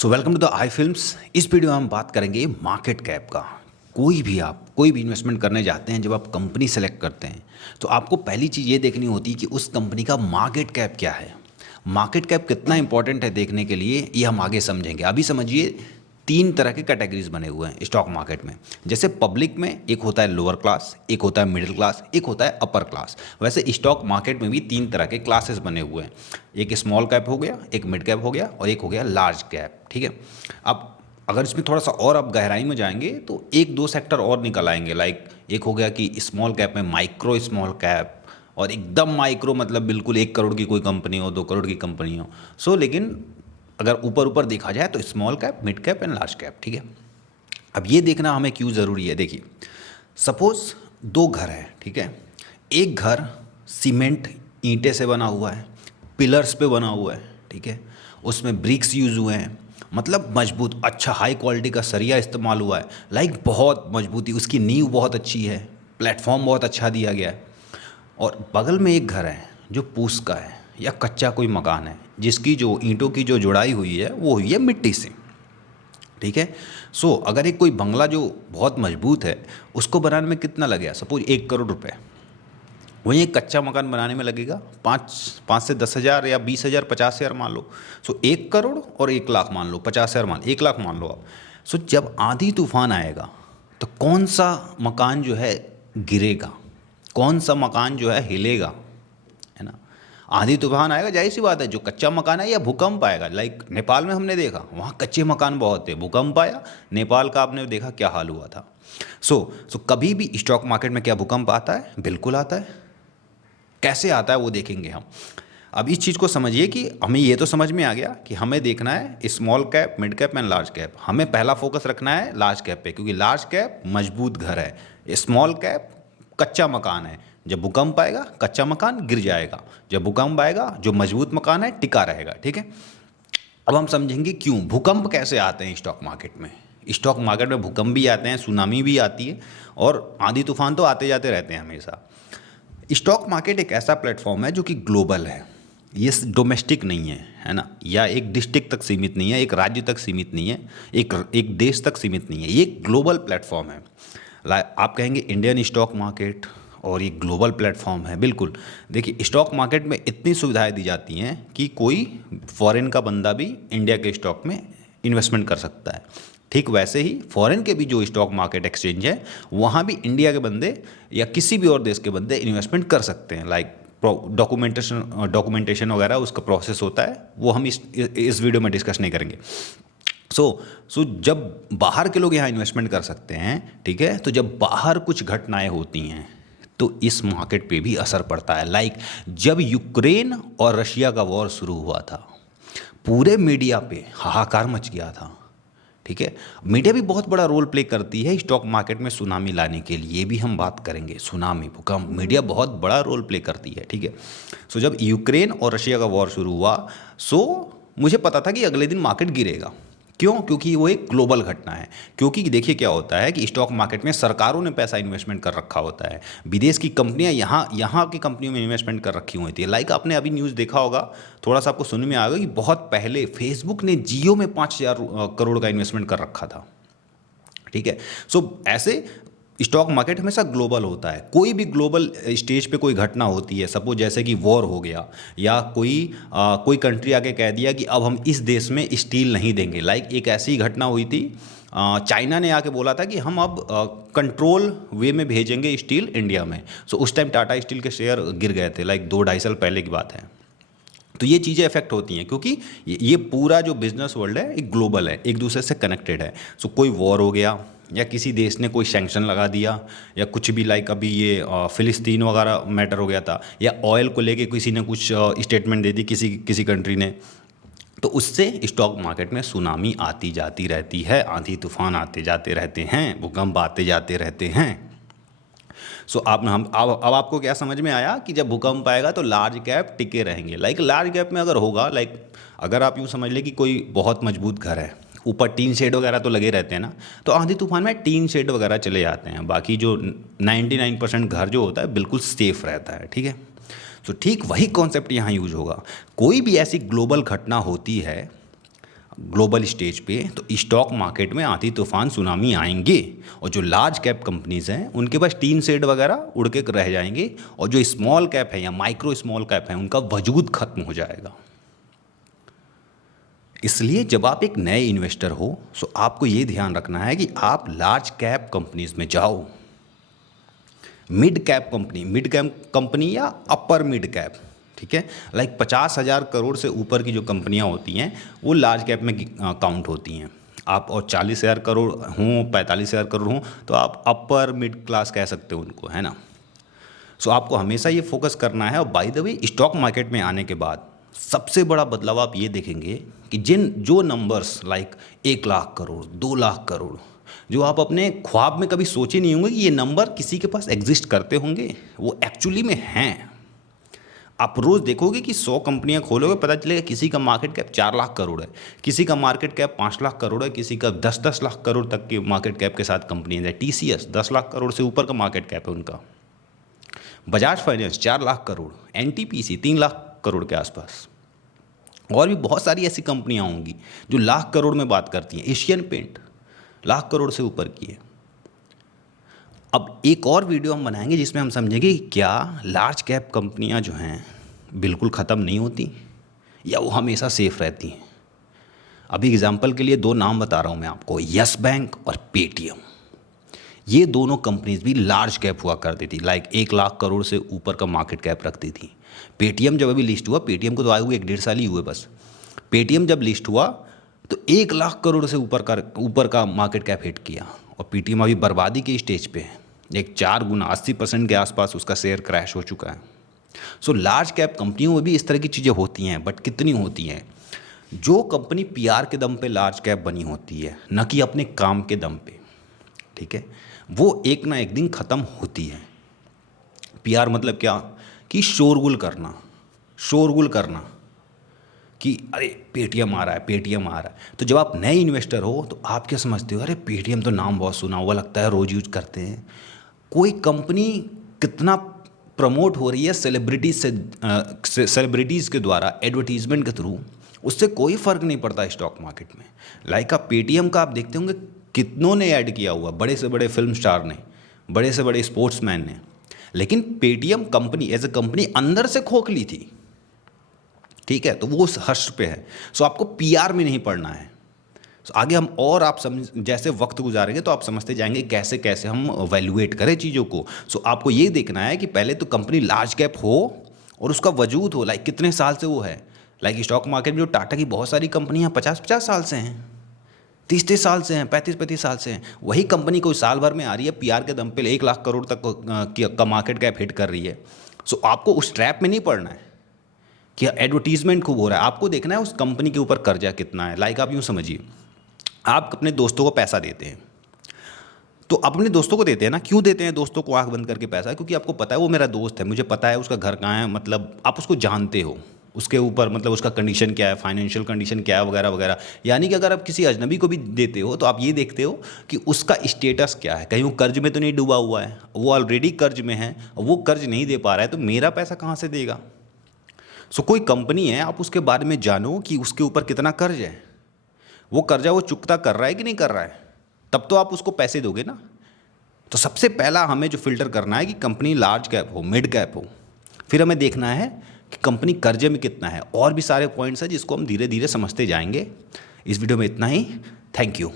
So welcome to the I films. इस video में हम बात करेंगे मार्केट कैप का। कोई भी इन्वेस्टमेंट करने जाते हैं, जब आप कंपनी सेलेक्ट करते हैं तो आपको पहली चीज़ ये देखनी होती है कि उस कंपनी का मार्केट कैप क्या है। मार्केट कैप कितना इंपॉर्टेंट है देखने के लिए, ये हम आगे समझेंगे। अभी समझिए, तीन तरह के कैटेगरीज बने हुए हैं स्टॉक मार्केट में। जैसे पब्लिक में एक होता है लोअर क्लास, एक होता है मिडिल क्लास, एक होता है अपर क्लास। वैसे स्टॉक मार्केट में भी तीन तरह के क्लासेस बने हुए हैं। एक स्मॉल कैप हो गया, एक मिड कैप हो गया और एक हो गया लार्ज कैप। ठीक है। अब अगर इसमें थोड़ा सा और आप गहराई में जाएंगे तो एक दो सेक्टर और निकल आएंगे। लाइक एक हो गया कि स्मॉल कैप में माइक्रो स्मॉल कैप, और एकदम माइक्रो मतलब बिल्कुल 1 करोड़ की कोई कंपनी हो, 2 करोड़ की कंपनी हो। लेकिन अगर ऊपर ऊपर देखा जाए तो small cap, mid cap and large cap. ठीक है। अब ये देखना हमें क्यों ज़रूरी है, देखिए सपोज दो घर हैं। ठीक है। एक घर सीमेंट ईंटे से बना हुआ है, पिलर्स पे बना हुआ है। ठीक है। उसमें ब्रिक्स यूज़ हुए हैं, मतलब मजबूत, अच्छा हाई क्वालिटी का सरिया इस्तेमाल हुआ है। लाइक बहुत मजबूती, उसकी नींव बहुत अच्छी है, प्लेटफॉर्म बहुत अच्छा दिया गया है। और बगल में एक घर है जो पूस का है या कच्चा कोई मकान है, जिसकी जो ईंटों की जो जुड़ाई हुई है वो हुई है मिट्टी से। ठीक है। अगर एक कोई बंगला जो बहुत मजबूत है, उसको बनाने में कितना लगेगा, सपोज 1 करोड़ रुपए, वहीं एक कच्चा मकान बनाने में लगेगा 5 से 10 हज़ार या 20 हज़ार, 50 हज़ार मान लो। 1 करोड़ और 1 लाख मान लो, 50 हज़ार मान, 1 लाख मान लो आप। जब आंधी तूफान आएगा तो कौन सा मकान जो है गिरेगा, कौन सा मकान जो है हिलेगा, है ना। आंधी तूफान आएगा, जाहिर सी बात है जो कच्चा मकान है, या भूकंप आएगा। लाइक नेपाल में हमने देखा, वहाँ कच्चे मकान बहुत थे, भूकंप आया, नेपाल का आपने देखा क्या हाल हुआ था। कभी भी स्टॉक मार्केट में क्या भूकंप आता है? बिल्कुल आता है। कैसे आता है वो देखेंगे हम। अब इस चीज़ को समझिए कि हमें ये तो समझ में आ गया कि हमें देखना है small cap, mid cap and large cap. हमें पहला फोकस रखना है लार्ज कैप पे, क्योंकि लार्ज कैप मजबूत घर है, स्मॉल कैप कच्चा मकान है। जब भूकंप आएगा कच्चा मकान गिर जाएगा, जब भूकंप आएगा जो मजबूत मकान है टिका रहेगा। ठीक है। अब हम समझेंगे क्यों भूकंप कैसे आते हैं स्टॉक मार्केट में। स्टॉक मार्केट में भूकंप भी आते हैं, सुनामी भी आती है, और आंधी तूफान तो आते जाते रहते हैं हमेशा। स्टॉक मार्केट एक ऐसा प्लेटफॉर्म है जो कि ग्लोबल है, ये डोमेस्टिक नहीं है ना, या एक डिस्ट्रिक्ट तक सीमित नहीं है, एक राज्य तक सीमित नहीं है, एक देश तक सीमित नहीं है, ये एक ग्लोबल प्लेटफॉर्म है। आप कहेंगे इंडियन स्टॉक मार्केट और ये ग्लोबल प्लेटफॉर्म है, बिल्कुल। देखिए स्टॉक मार्केट में इतनी सुविधाएं दी जाती हैं कि कोई फॉरेन का बंदा भी इंडिया के स्टॉक में इन्वेस्टमेंट कर सकता है। ठीक वैसे ही फॉरेन के भी जो स्टॉक मार्केट एक्सचेंज है, वहाँ भी इंडिया के बंदे या किसी भी और देश के बंदे इन्वेस्टमेंट कर सकते हैं। लाइक डॉक्यूमेंटेशन वगैरह उसका प्रोसेस होता है, वो हम इस वीडियो में डिस्कस नहीं करेंगे। जब बाहर के लोग यहाँ इन्वेस्टमेंट कर सकते हैं, ठीक है, तो जब बाहर कुछ घटनाएं होती हैं तो इस मार्केट पे भी असर पड़ता है। लाइक जब यूक्रेन और रशिया का वॉर शुरू हुआ था, पूरे मीडिया पे हाहाकार मच गया था। ठीक है। मीडिया भी बहुत बड़ा रोल प्ले करती है स्टॉक मार्केट में सुनामी लाने के लिए, भी हम बात करेंगे। सुनामी, भूकंप, मीडिया बहुत बड़ा रोल प्ले करती है। ठीक है। जब यूक्रेन और रशिया का वॉर शुरू हुआ, मुझे पता था कि अगले दिन मार्केट गिरेगा। क्यों? क्योंकि वो एक ग्लोबल घटना है। क्योंकि देखिए क्या होता है कि स्टॉक मार्केट में सरकारों ने पैसा इन्वेस्टमेंट कर रखा होता है, विदेश की कंपनियां यहाँ की कंपनियों में इन्वेस्टमेंट कर रखी होती है। लाइक आपने अभी न्यूज़ देखा होगा, थोड़ा सा आपको सुनने में आएगा कि बहुत पहले फेसबुक ने जियो में 5,000 करोड़ का इन्वेस्टमेंट कर रखा था। ठीक है। ऐसे स्टॉक मार्केट हमेशा ग्लोबल होता है। कोई भी ग्लोबल स्टेज पे कोई घटना होती है, सपोज जैसे कि वॉर हो गया, या कोई कंट्री आके कह दिया कि अब हम इस देश में स्टील नहीं देंगे। लाइक एक ऐसी घटना हुई थी, चाइना ने आके बोला था कि हम अब कंट्रोल वे में भेजेंगे स्टील इंडिया में। उस टाइम टाटा स्टील के शेयर गिर गए थे, लाइक 2-2.5 साल पहले की बात है। तो ये चीज़ें इफेक्ट होती हैं, क्योंकि ये पूरा जो बिजनेस वर्ल्ड है एक ग्लोबल है, एक दूसरे से कनेक्टेड है। कोई वॉर हो गया, या किसी देश ने कोई सैंक्शन लगा दिया, या कुछ भी, लाइक अभी ये फिलिस्तीन वगैरह मैटर हो गया था, या ऑयल को लेके किसी ने कुछ स्टेटमेंट दे दी किसी कंट्री ने, तो उससे स्टॉक मार्केट में सुनामी आती जाती रहती है, आंधी तूफान आते जाते रहते हैं, भूकंप आते जाते रहते हैं। अब आपको क्या समझ में आया कि जब भूकंप आएगा तो लार्ज कैप टिके रहेंगे। लाइक लार्ज कैप में अगर होगा, लाइक अगर आप यूँ समझ लें कि कोई बहुत मजबूत घर है, ऊपर टीन शेड वगैरह तो लगे रहते हैं ना, तो आंधी तूफान में टीन शेड वगैरह चले जाते हैं। बाकी जो 99% घर जो होता है बिल्कुल सेफ रहता है। ठीक है। ठीक वही कॉन्सेप्ट यहाँ यूज होगा। कोई भी ऐसी ग्लोबल घटना होती है ग्लोबल स्टेज पे, तो स्टॉक मार्केट में आंधी तूफान सुनामी आएंगे और जो लार्ज कैप कंपनीज हैं उनके पास टीन शेड वगैरह उड़ के रह जाएंगे और जो स्मॉल कैप है या माइक्रो स्मॉल कैप है उनका वजूद खत्म हो जाएगा। इसलिए जब आप एक नए इन्वेस्टर हो तो आपको ये ध्यान रखना है कि आप लार्ज कैप कंपनीज में जाओ। मिड कैप कंपनी या अपर मिड कैप, ठीक है, लाइक 50,000 करोड़ से ऊपर की जो कंपनियां होती हैं वो लार्ज कैप में काउंट होती हैं। आप और 40,000 करोड़ हों, 45,000 करोड़ हों तो आप अपर मिड क्लास कह सकते हो उनको, है ना। सो आपको हमेशा ये फोकस करना है। और by the way, stock market में आने के बाद सबसे बड़ा बदलाव आप ये देखेंगे कि जो नंबर्स लाइक 1,00,000 करोड़, 2,00,000 करोड़, जो आप अपने ख्वाब में कभी सोचे नहीं होंगे कि ये नंबर किसी के पास एग्जिस्ट करते होंगे, वो एक्चुअली में हैं। आप रोज़ देखोगे कि 100 कंपनियां खोलोगे, पता चलेगा किसी का मार्केट कैप 4,00,000 करोड़ है, किसी का मार्केट कैप 5,00,000 करोड़ है, किसी का 10-10 लाख करोड़ तक की मार्केट कैप के साथ कंपनियां हैं। TCS 10 लाख करोड़ से ऊपर का मार्केट कैप है उनका। बजाज फाइनेंस 4,00,000 करोड़, NTPC 3 लाख करोड़ के आसपास। और भी बहुत सारी ऐसी कंपनियां होंगी जो लाख करोड़ में बात करती हैं। एशियन पेंट लाख करोड़ से ऊपर की है। अब एक और वीडियो हम बनाएंगे जिसमें हम समझेंगे कि क्या लार्ज कैप कंपनियां जो हैं बिल्कुल ख़त्म नहीं होती या वो हमेशा सेफ रहती हैं। अभी एग्जांपल के लिए 2 नाम बता रहा हूं मैं आपको, यस बैंक और पेटीएम। ये दोनों कंपनीज भी लार्ज कैप हुआ करती थी, लाइक 1,00,000 करोड़ से ऊपर का मार्केट कैप रखती थी। पेटीएम जब अभी लिस्ट हुआ, पेटीएम को तो आए हुए 1-1.5 साल ही हुए बस। पेटीएम जब लिस्ट हुआ तो 1,00,000 करोड़ से ऊपर का मार्केट कैप हिट किया और पेटीएम अभी बर्बादी के स्टेज पे है। एक 4 गुना 80% के आसपास उसका शेयर क्रैश हो चुका है। सो लार्ज कैप कंपनियों में भी इस तरह की चीज़ें होती हैं, बट कितनी होती हैं? जो कंपनी PR के दम पे लार्ज कैप बनी होती है, न कि अपने काम के दम पे, ठीक है, वो एक ना एक दिन ख़त्म होती है। PR मतलब क्या कि शोरगुल करना कि अरे पेटीएम आ रहा है, पेटीएम आ रहा है। तो जब आप नए इन्वेस्टर हो तो आप क्या समझते हो, अरे पेटीएम तो नाम बहुत सुना हुआ लगता है, रोज़ यूज करते हैं। कोई कंपनी कितना प्रमोट हो रही है सेलिब्रिटीज़ के द्वारा, एडवर्टीजमेंट के थ्रू, उससे कोई फ़र्क नहीं पड़ता स्टॉक मार्केट में। लाइक आप पेटीएम का आप देखते होंगे कितनों ने ऐड किया हुआ, बड़े से बड़े फिल्म स्टार ने, बड़े से बड़े स्पोर्ट्समैन ने, लेकिन Paytm company as a company अंदर से खोखली थी, ठीक है, तो वो उस हर्ष पे है। सो आपको PR में नहीं पढ़ना है। सो आगे हम और आप जैसे वक्त गुजारेंगे तो आप समझते जाएंगे कैसे कैसे हम वैल्यूएट करें चीज़ों को। सो आपको ये देखना है कि पहले तो कंपनी लार्ज कैप हो और उसका वजूद हो, लाइक कितने साल से वो है। लाइक स्टॉक मार्केट में जो टाटा की बहुत सारी कंपनियां 50-50 साल से हैं, 30-30 साल से हैं, 35-35 साल से हैं। वही कंपनी कोई साल भर में आ रही है, PR के दम पे 1,00,000 करोड़ तक का मार्केट कैप हिट कर रही है। सो आपको उस ट्रैप में नहीं पड़ना है कि एडवर्टीजमेंट खूब हो रहा है। आपको देखना है उस कंपनी के ऊपर कर्जा कितना है। लाइक आप यूँ समझिए, आप अपने दोस्तों को पैसा देते हैं, तो अपने दोस्तों को देते हैं ना, क्यों देते हैं दोस्तों को आंख बंद करके पैसा? क्योंकि आपको पता है वो मेरा दोस्त है, मुझे पता है उसका घर कहाँ है, मतलब आप उसको जानते हो, उसके ऊपर मतलब उसका कंडीशन क्या है, फाइनेंशियल कंडीशन क्या है, वगैरह वगैरह। यानी कि अगर आप किसी अजनबी को भी देते हो तो आप ये देखते हो कि उसका स्टेटस क्या है, कहीं वो कर्ज में तो नहीं डूबा हुआ है, वो ऑलरेडी कर्ज में है, वो कर्ज नहीं दे पा रहा है, तो मेरा पैसा कहाँ से देगा? सो कोई कंपनी है, आप उसके बारे में जानो कि उसके ऊपर कितना कर्ज है, वो कर्जा वो चुकता कर रहा है कि नहीं कर रहा है, तब तो आप उसको पैसे दोगे ना। तो सबसे पहला हमें जो फिल्टर करना है कि कंपनी लार्ज कैप हो, मिड कैप हो। फिर हमें देखना है कि कंपनी कर्जे में कितना है। और भी सारे पॉइंट्स हैं जिसको हम धीरे धीरे समझते जाएंगे। इस वीडियो में इतना ही। Thank you.